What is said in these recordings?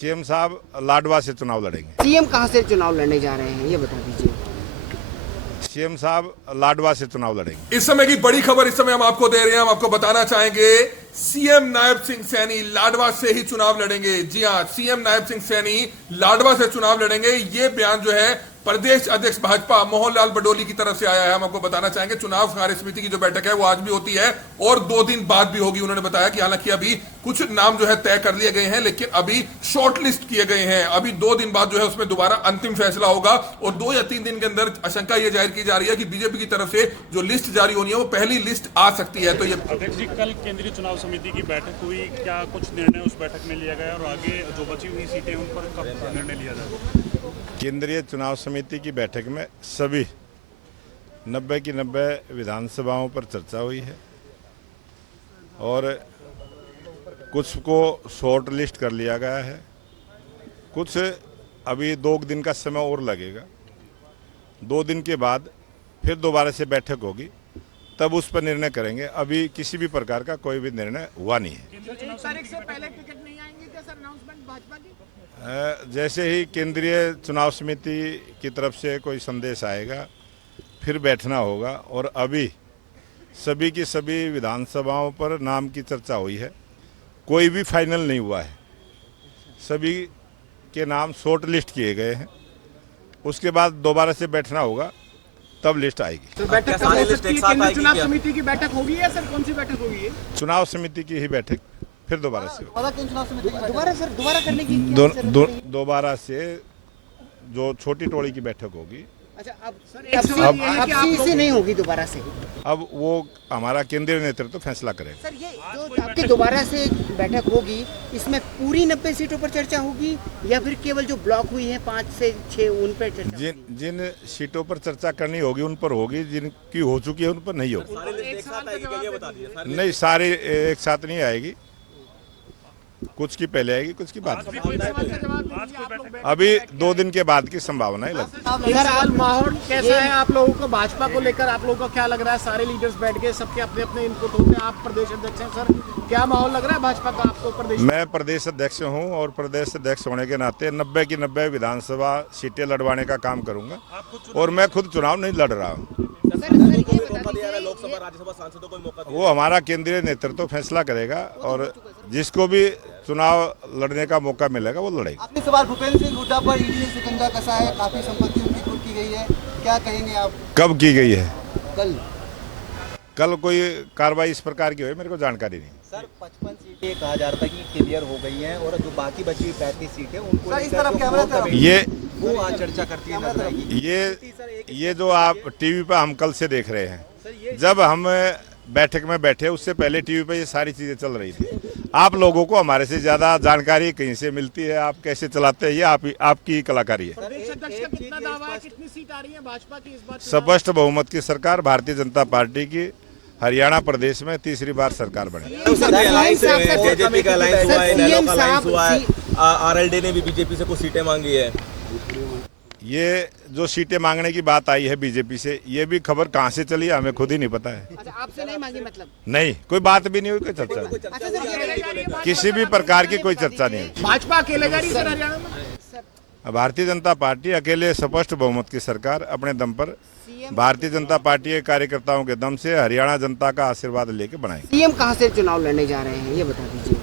CM साहब लाडवा से चुनाव लड़ेंगे। सीएम कहां से चुनाव लड़ने जा रहे हैं ये बता दीजिए। सीएम साहब लाडवा से चुनाव लड़ेंगे। इस समय की बड़ी खबर इस समय हम आपको दे रहे हैं। हम आपको बताना चाहेंगे सीएम नायब सिंह सैनी लाडवा से ही चुनाव लड़ेंगे। जी हां, सीएम नायब सिंह सैनी लाडवा से चुनाव लड़ेंगे। ये बयान जो है प्रदेश अध्यक्ष भाजपा मोहन लाल बडोली की तरफ से आया है। हम आपको बताना चाहेंगे चुनाव कार्य समिति की जो बैठक है वो आज भी होती है और 2 दिन बाद भी होगी। उन्होंने बताया कि हालांकि अभी कुछ नाम जो है तय कर लिए गए हैं, लेकिन अभी शॉर्ट लिस्ट किए गए हैं। अभी 2 दिन बाद जो है उसमें दोबारा अंतिम फैसला होगा और 2 या 3 दिन के अंदर आशंका यह जाहिर की जा रही है कि बीजेपी की तरफ से जो लिस्ट जारी होनी है वो पहली लिस्ट आ सकती है। तो ये अध्यक्ष जी, कल केंद्रीय चुनाव समिति की बैठक हुई, क्या कुछ निर्णय उस बैठक में लिया गया और आगे जो बची हुई सीटें उन पर कब निर्णय लिया जाएगा? केंद्रीय चुनाव समिति की बैठक में सभी 90 की 90 विधानसभाओं पर चर्चा हुई है और कुछ को शॉर्ट लिस्ट कर लिया गया है। कुछ अभी 2 दिन का समय और लगेगा। 2 दिन के बाद फिर दोबारा से बैठक होगी, तब उस पर निर्णय करेंगे। अभी किसी भी प्रकार का कोई भी निर्णय हुआ नहीं है। 1 तारीख से पहले टिकट नहीं आएंगे क्या सर अनाउंसमेंट भाजपा की? जैसे ही केंद्रीय चुनाव समिति की तरफ से कोई संदेश आएगा फिर बैठना होगा। और अभी सभी की सभी विधानसभाओं पर नाम की चर्चा हुई है, कोई भी फाइनल नहीं हुआ है। सभी के नाम शॉर्ट लिस्ट किए गए हैं। उसके बाद दोबारा से बैठना होगा, तब लिस्ट आएगी। तो बैठक कब हो सकती है? केंद्रीय चुनाव समिति की बैठक होगी या सर कौन सी बैठक होगी? चुनाव समिति की ही बैठक फिर दोबारा से दोबारा करने की दोबारा से जो छोटी टोली की बैठक होगी। अच्छा, अब से नहीं होगी दोबारा से। अब वो हमारा केंद्रीय नेतृत्व फैसला करेगा। सर ये जो आपकी दोबारा से बैठक होगी, इसमें पूरी 90 सीटों पर चर्चा होगी या फिर केवल जो ब्लॉक हुई है 5 से 6 उन पर चर्चा? जिन सीटों पर चर्चा करनी होगी उन पर होगी, जिनकी हो चुकी है उन पर नहीं होगी। नहीं, सारी एक साथ नहीं आएगी, कुछ की पहले आएगी, कुछ की बाद। अभी 2 दिन के बाद की संभावना है लगती है। सर माहौल कैसा है आप लोगों को भाजपा को लेकर? आप लोगों का क्या लग रहा है? सारे लीडर्स बैठ गए, सबके अपने अपने इनपुट होते हैं। आप प्रदेश अध्यक्ष हैं सर, क्या माहौल लग रहा है भाजपा का आपको प्रदेश? मैं प्रदेश अध्यक्ष हूं और प्रदेश अध्यक्ष होने के नाते 90 की 90 विधानसभा सीटें लड़वाने का काम करूंगा और मैं खुद चुनाव नहीं लड़ रहा हूँ। वो हमारा केंद्रीय नेतृत्व फैसला करेगा और जिसको भी चुनाव लड़ने का मौका मिलेगा वो लड़ेगा। आपने सवाल भूपेंद्र सिंह हुड्डा पर ईडी ने शिकंजा कसा है, काफी संपत्ति उनकी कुर्क की गई है, क्या कहेंगे आप? कब की गई है? कल कोई कार्रवाई इस प्रकार की हुई, मेरे को जानकारी नहीं। सर 55 सीटें कहा जा रहा था कि क्लियर हो गई हैं और जो बाकी बची हुई 35 सीटें उनको सर, इस तरफ कैमरा तरफ। वो आज चर्चा करती है नजर आएगी। ये जो आप टीवी पे हम कल से देख रहे हैं, जब हम बैठक में बैठे उससे पहले टीवी पे ये सारी चीजें चल रही थी। आप लोगों को हमारे से ज्यादा जानकारी कहीं से मिलती है, आप कैसे चलाते हैं ये आपकी कलाकारी है। प्रदेश अध्यक्ष का कितना दावा है, कितनी सीट आ रही है भाजपा की इस बार? स्पष्ट बहुमत की सरकार भारतीय जनता पार्टी की हरियाणा प्रदेश में तीसरी बार सरकार बनेगी। बीजेपी का अलायंस हुआ है, नेलो का अलायंस हुआ है, आरएलडी ने भी बीजेपी से कुछ सीटें मांगी है। ये जो सीटें मांगने की बात आई है बीजेपी से, ये भी खबर कहाँ से चली हमें खुद ही नहीं पता है। अच्छा, आपसे नहीं मांगी मतलब? नहीं, कोई बात भी नहीं हुई, कोई चर्चा नहीं, किसी भी प्रकार की कोई चर्चा नहीं हुई। भाजपा अकेले जा रही है सर हरियाणा में? भारतीय जनता पार्टी अकेले स्पष्ट बहुमत की सरकार अपने दम पर भारतीय जनता पार्टी के कार्यकर्ताओं के दम से हरियाणा जनता का आशीर्वाद लेके बनाएंगे। सीएम कहां से चुनाव लड़ने जा रहे हैं ये बता दीजिए।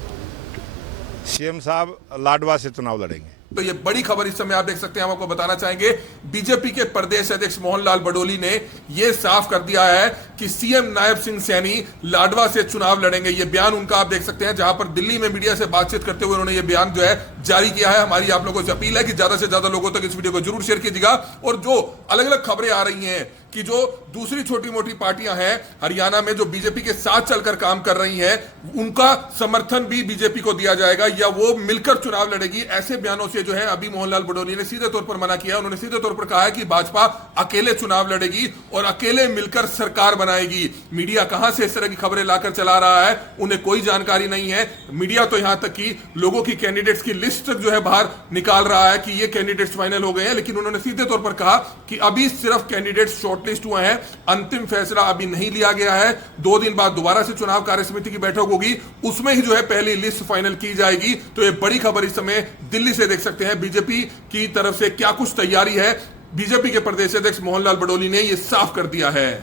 सीएम साहब लाडवा से चुनाव लड़ेंगे। तो ये बड़ी खबर इस समय आप देख सकते हैं। हम आपको बताना चाहेंगे बीजेपी के प्रदेश अध्यक्ष मोहन लाल बडोली ने यह साफ कर दिया है कि सीएम नायब सिंह सैनी लाडवा से चुनाव लड़ेंगे। ये बयान उनका आप देख सकते हैं, जहां पर दिल्ली में मीडिया से बातचीत करते हुए उन्होंने ये बयान जो है जारी किया है। हमारी आप लोगों से अपील है कि ज्यादा से ज्यादा लोगों तक इस वीडियो को जरूर शेयर कीजिएगा। और जो अलग अलग खबरें आ रही हैं कि जो दूसरी छोटी मोटी पार्टियां हैं हरियाणा में जो बीजेपी के साथ चलकर काम कर रही हैं, उनका समर्थन भी बीजेपी को दिया जाएगा या वो मिलकर चुनाव लड़ेगी, ऐसे बयानों से जो है अभी मोहनलाल बडोली ने सीधे तौर पर मना किया। उन्होंने सीधे तौर पर कहा है कि भाजपा अकेले चुनाव लड़ेगी और अकेले मिलकर सरकार बनाएगी। मीडिया कहां से इस तरह की खबरें लाकर चला रहा है उन्हें कोई जानकारी नहीं है। मीडिया तो यहां तक कि लोगों की कैंडिडेट्स की लिस्ट जो है बाहर निकाल रहा है कि ये कैंडिडेट्स फाइनल हो गए हैं, लेकिन उन्होंने सीधे तौर पर कहा कि अभी सिर्फ कैंडिडेट्स शॉर्टलिस्ट हुए हैं अंतिम फैसला अभी नहीं लिया गया है। 2 दिन बाद दोबारा से चुनाव कार्य समिति की बैठक होगी, उसमें ही जो है पहली लिस्ट फाइनल की जाएगी। तो ये बड़ी खबर इस समय दिल्ली से देख सकते हैं, बीजेपी की तरफ से क्या कुछ तैयारी है। बीजेपी के प्रदेश अध्यक्ष मोहनलाल बडोली ने यह साफ कर दिया है।